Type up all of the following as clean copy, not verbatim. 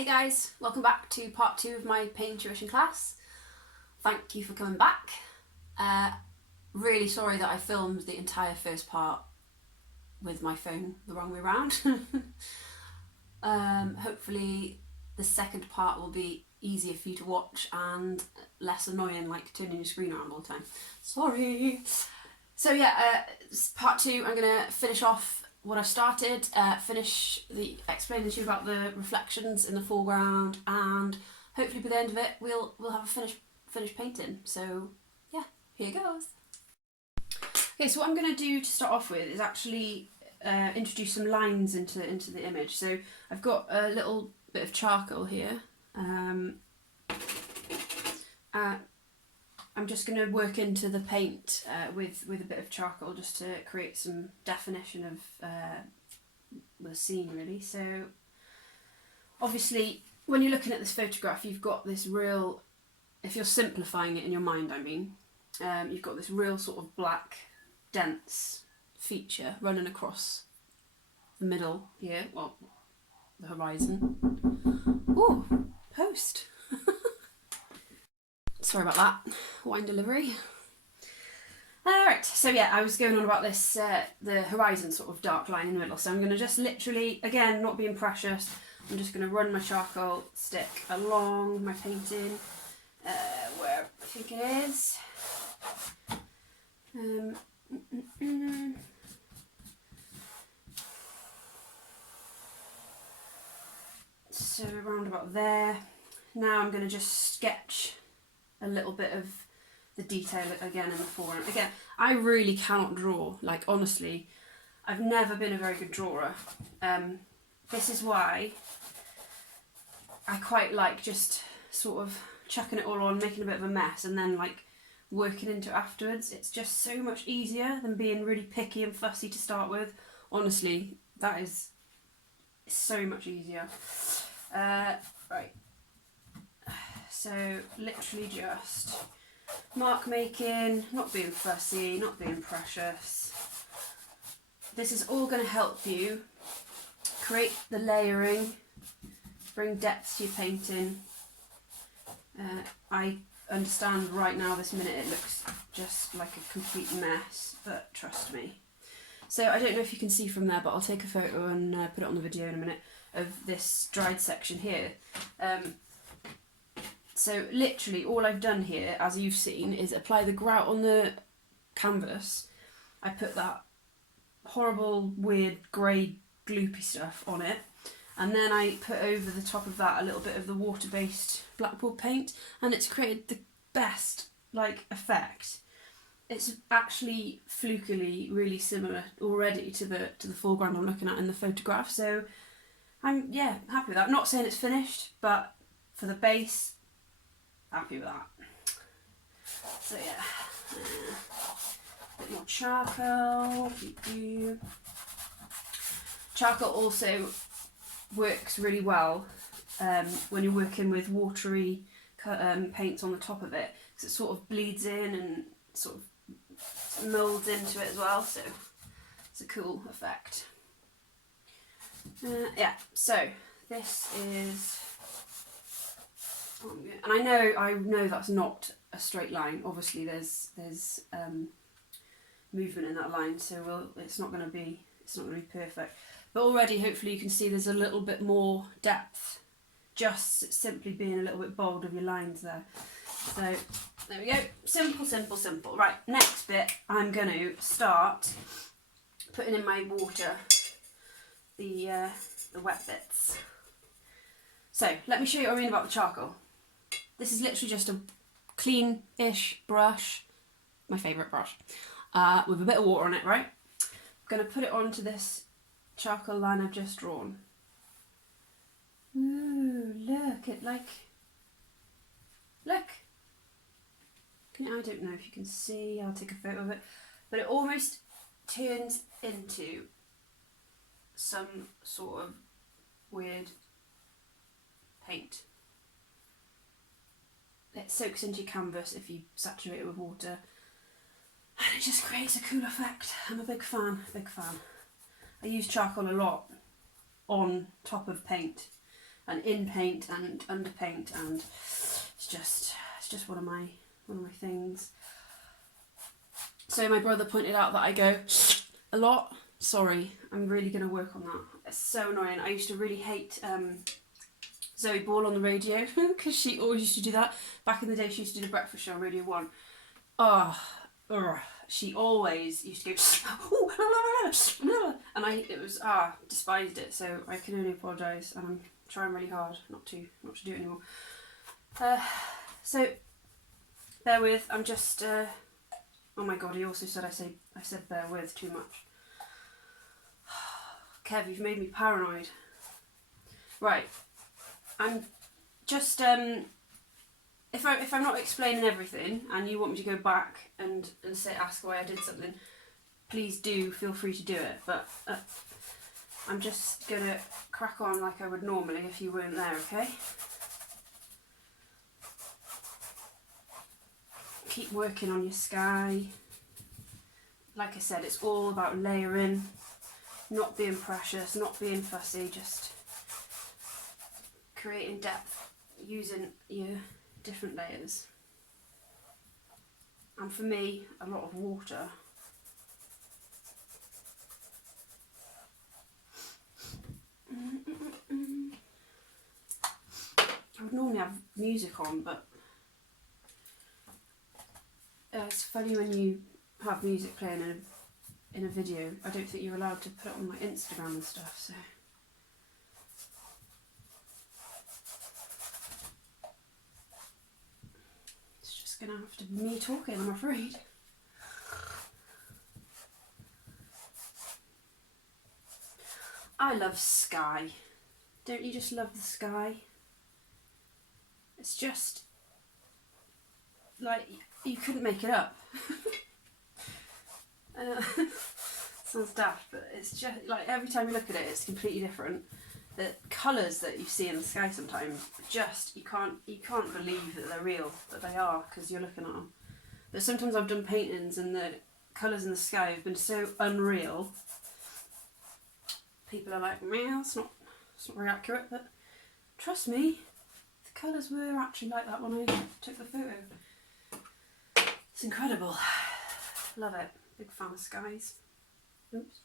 Hey guys, welcome back to part 2 of my painting tuition class. Thank you for coming back. Really sorry that I filmed the entire first part with my phone the wrong way around. Hopefully the second part will be easier for you to watch and less annoying, like turning your screen around all the time. Sorry. So yeah, part 2, I'm going to finish off what I've started, explaining to you about the reflections in the foreground, and hopefully by the end of it we'll have a finished painting. So yeah, here goes. Okay, so what I'm going to do to start off with is actually introduce some lines into the image. So I've got a little bit of charcoal here. I'm just going to work into the paint with a bit of charcoal just to create some definition of the scene, really. So obviously when you're looking at this photograph, you've got this real, if you're simplifying it in your mind, I mean, you've got this real sort of black dense feature running across the middle here, well, the horizon. Ooh, post. Sorry about that, wine delivery. Alright, so yeah, I was going on about this, the horizon sort of dark line in the middle, so I'm going to just literally, again, not being precious, I'm just going to run my charcoal stick along my painting, where I think it is. So around about there. Now I'm going to just sketch a little bit of the detail again in the foreground. Again, I really cannot draw, like honestly, I've never been a very good drawer. This is why I quite like just sort of chucking it all on, making a bit of a mess, and then like working into it afterwards. It's just so much easier than being really picky and fussy to start with. Honestly, that is so much easier. Right. So literally just mark making, not being fussy, not being precious. This is all going to help you create the layering, bring depth to your painting. I understand right now, this minute, it looks just like a complete mess, but trust me. So I don't know if you can see from there, but I'll take a photo and put it on the video in a minute of this dried section here. So literally all I've done here, as you've seen, is apply the grout on the canvas. I put that horrible, weird, grey, gloopy stuff on it. And then I put over the top of that a little bit of the water-based blackboard paint. And it's created the best, like, effect. It's actually flukily really similar already to the foreground I'm looking at in the photograph. So I'm, yeah, happy with that. I'm not saying it's finished, but for the base, happy with that. So yeah, a bit more charcoal. Charcoal also works really well when you're working with watery paints on the top of it, because it sort of bleeds in and sort of moulds into it as well, so it's a cool effect. Yeah, so this is, and I know that's not a straight line. Obviously, there's movement in that line, so it's not going to be perfect. But already, hopefully, you can see there's a little bit more depth, just simply being a little bit bold of your lines there. So there we go. Simple, simple, simple. Right, next bit, I'm going to start putting in my water, the wet bits. So let me show you what I mean about the charcoal. This is literally just a clean-ish brush, my favourite brush, with a bit of water on it, right? I'm going to put it onto this charcoal line I've just drawn. Ooh, look, look. I don't know if you can see, I'll take a photo of it, but it almost turns into some sort of weird paint. It soaks into your canvas if you saturate it with water, and it just creates a cool effect. I'm a big fan, I use charcoal a lot on top of paint and in paint and under paint, and it's just one of my things. So my brother pointed out that I go a lot. Sorry, I'm really going to work on that. It's so annoying. I used to really hate Zoe Ball on the radio because she always used to do that. Back in the day, she used to do the breakfast show on Radio 1. She always used to go, and despised it. So I can only apologise, and I'm trying really hard not to do it anymore. So bear with. I'm just. Oh my god! He also said I said bear with too much. Kev, you've made me paranoid. Right, I'm just if I'm not explaining everything and you want me to go back and ask why I did something, please do feel free to do it. But I'm just gonna crack on like I would normally if you weren't there, okay? Keep working on your sky. Like I said, it's all about layering, not being precious, not being fussy, just creating depth using your different layers. And for me, a lot of water. I would normally have music on, but it's funny when you have music playing in a video. I don't think you're allowed to put it on my Instagram and stuff, so. It's just gonna have to be me talking, I'm afraid. I love sky. Don't you just love the sky? It's just like you couldn't make it up. Sounds daft, but it's just like every time you look at it, it's completely different. The colours that you see in the sky sometimes, just you can't believe that they're real, but they are because you're looking at them. But sometimes I've done paintings and the colours in the sky have been so unreal. People are like, "Man, it's not very accurate," but trust me, the colours were actually like that when I took the photo. It's incredible. Love it. Big fan of skies. Oops.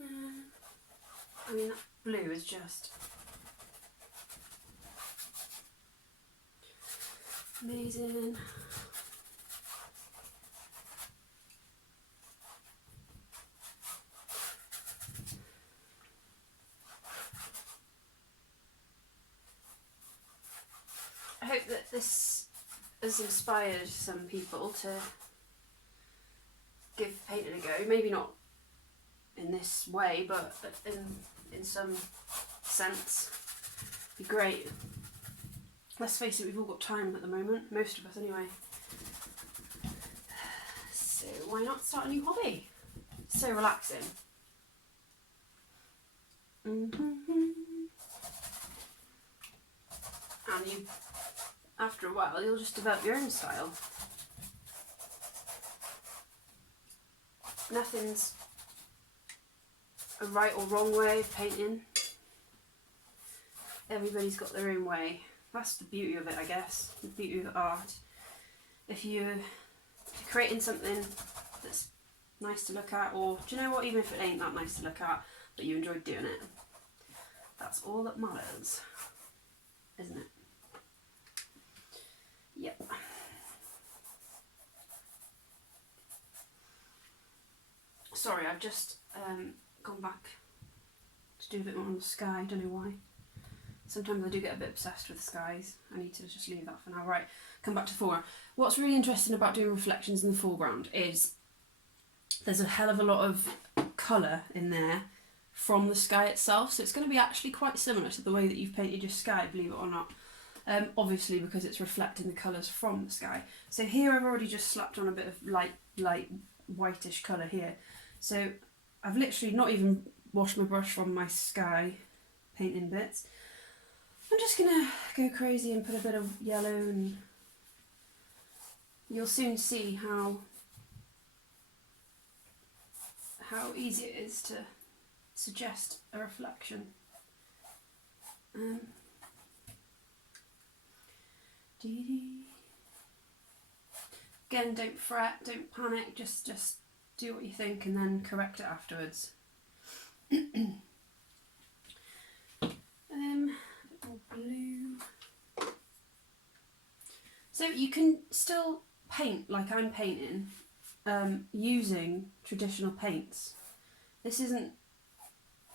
I mean, that blue is just amazing. I hope that this has inspired some people to give painting a go. Maybe not in this way, but in some sense. Be great. Let's face it, we've all got time at the moment, most of us anyway. So why not start a new hobby? So relaxing. And you, after a while, you'll just develop your own style. Nothing's a right or wrong way of painting. Everybody's got their own way. That's the beauty of it, I guess. The beauty of art. If you're creating something that's nice to look at, or do you know what, even if it ain't that nice to look at, but you enjoyed doing it, that's all that matters, isn't it? Yep. Sorry, I've just gone back to do a bit more on the sky, don't know why. Sometimes I do get a bit obsessed with skies. I need to just leave that for now. Right, come back to foreground. What's really interesting about doing reflections in the foreground is there's a hell of a lot of colour in there from the sky itself, so it's going to be actually quite similar to the way that you've painted your sky, believe it or not. Obviously because it's reflecting the colours from the sky. So here I've already just slapped on a bit of light whitish colour here. So I've literally not even washed my brush from my sky painting bits. I'm just gonna go crazy and put a bit of yellow, and you'll soon see how easy it is to suggest a reflection. Again, don't fret, don't panic, just do what you think and then correct it afterwards. A bit more blue. So you can still paint like I'm painting using traditional paints. This isn't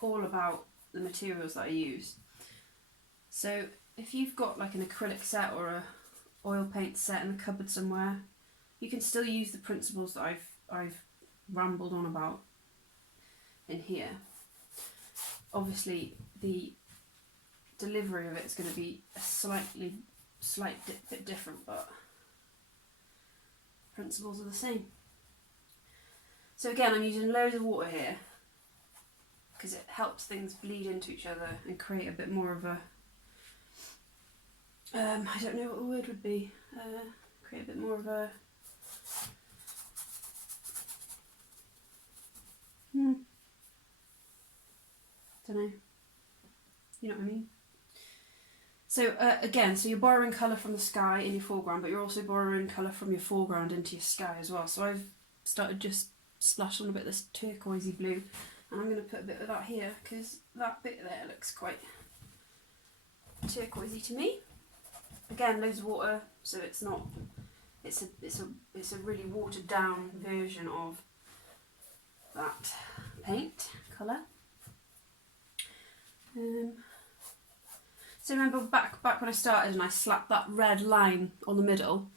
all about the materials that I use. So if you've got like an acrylic set or a oil paint set in the cupboard somewhere, you can still use the principles that I've rambled on about in here. Obviously the delivery of it is going to be a slight bit different, but principles are the same. So again, I'm using loads of water here because it helps things bleed into each other and create a bit more of a I don't know what the word would be, create a bit more of a don't know, you know what I mean? So again, so you're borrowing colour from the sky in your foreground, but you're also borrowing colour from your foreground into your sky as well. So I've started just splash on a bit of this turquoisey blue, and I'm going to put a bit of that here because that bit there looks quite turquoisey to me. Again, loads of water, so it's not. It's a really watered down version of that paint colour. So remember back when I started and I slapped that red line on the middle,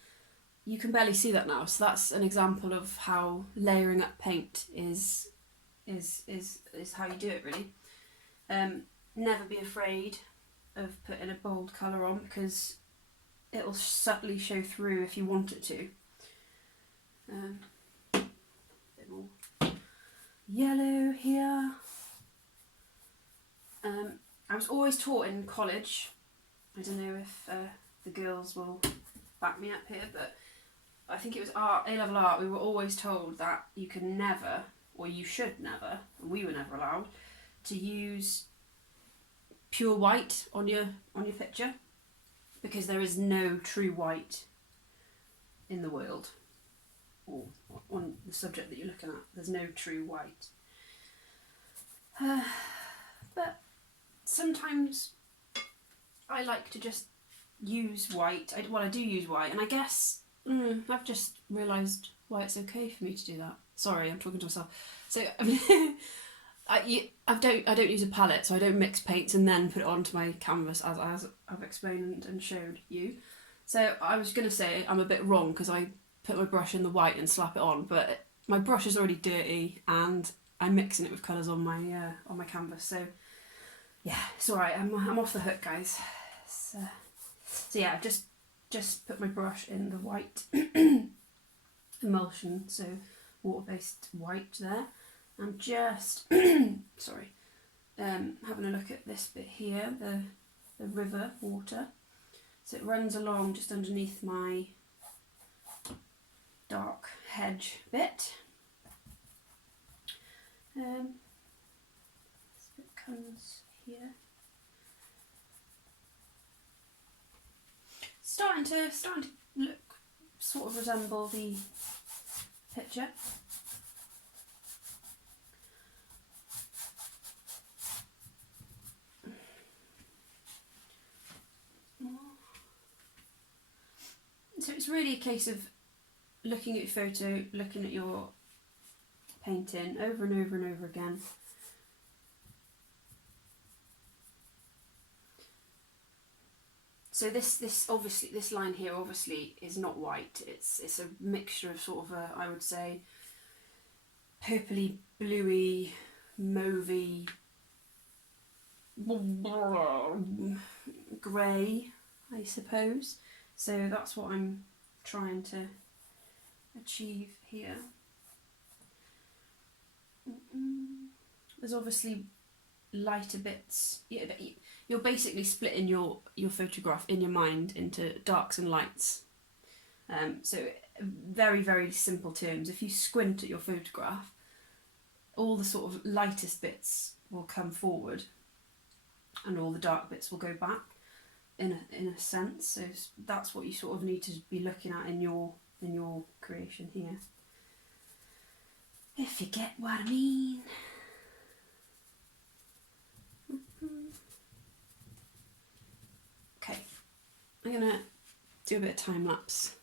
you can barely see that now. So that's an example of how layering up paint is how you do it really. Never be afraid of putting a bold colour on because it'll subtly show through if you want it to. Bit more yellow here. I was always taught in college, I don't know if the girls will back me up here, but I think it was A-level art, we were always told that you can never, or you should never, and we were never allowed, to use pure white on your picture, because there is no true white in the world, or on the subject that you're looking at, there's no true white. But sometimes I like to just use white. I do use white, and I guess I've just realised why it's okay for me to do that. Sorry, I'm talking to myself. So I don't use a palette, so I don't mix paints and then put it onto my canvas as I've explained and showed you. So I was going to say I'm a bit wrong because I put my brush in the white and slap it on, but my brush is already dirty and I'm mixing it with colours on my canvas. So yeah, it's alright, I'm off the hook, guys. So yeah, I've just put my brush in the white emulsion, so water-based white there. I'm just, sorry, having a look at this bit here, the river water. So it runs along just underneath my dark hedge bit. This bit comes here. Starting to look, sort of resemble the picture. So it's really a case of looking at your photo, looking at your painting over and over and over again. So this obviously, this line here obviously is not white. It's a mixture of sort of a, I would say, purpley, bluey, mauvey, grey, I suppose. So that's what I'm trying to achieve here. There's obviously lighter bits. You're basically splitting your photograph in your mind into darks and lights. So very, very simple terms. If you squint at your photograph, all the sort of lightest bits will come forward. and all the dark bits will go back in a sense. So that's what you sort of need to be looking at in your creation here, if you get what I mean. Okay, I'm gonna do a bit of time lapse